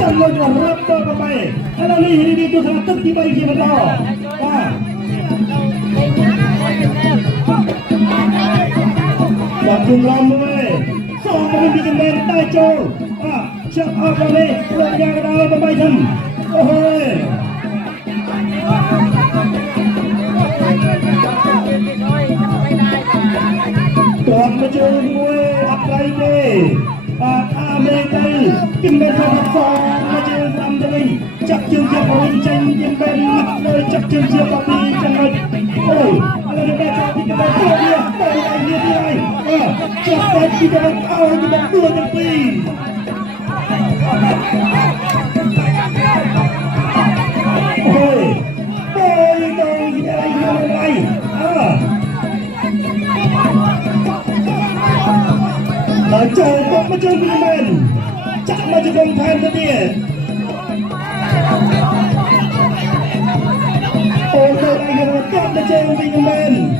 chân lên còn rớt to vào bay hay là đi tôi thằng tức đi bay gì mà đó và cùng làm rồi xong rồi đi bên tay châu chạm áo vào đây lên nhà cái đó vào bay thầm ôi toàn mà chơi môi áp tay đi mê tay kim bên không phong mà chơi làm cho mình chắc chương trình của mình tranh kim bên mặt nơi chắc chương trình của mình chẳng hạn ôi là được đây cho kim bên tua đi đây này như thế này chắc bên kim bên kim bên tua được đi ôi đây đây đây này trời tốt mà chơi kim bên chắc mà chơi không than cái gì ôi trời này là tốt mà chơi kim bên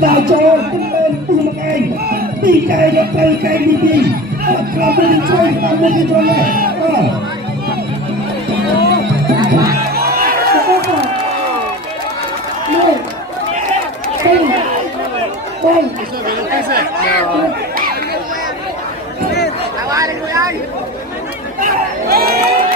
đào cho kim bên bùi một anh đi cây gặp cây đi làm bên chơi làm bên chơi này Bom. Agora,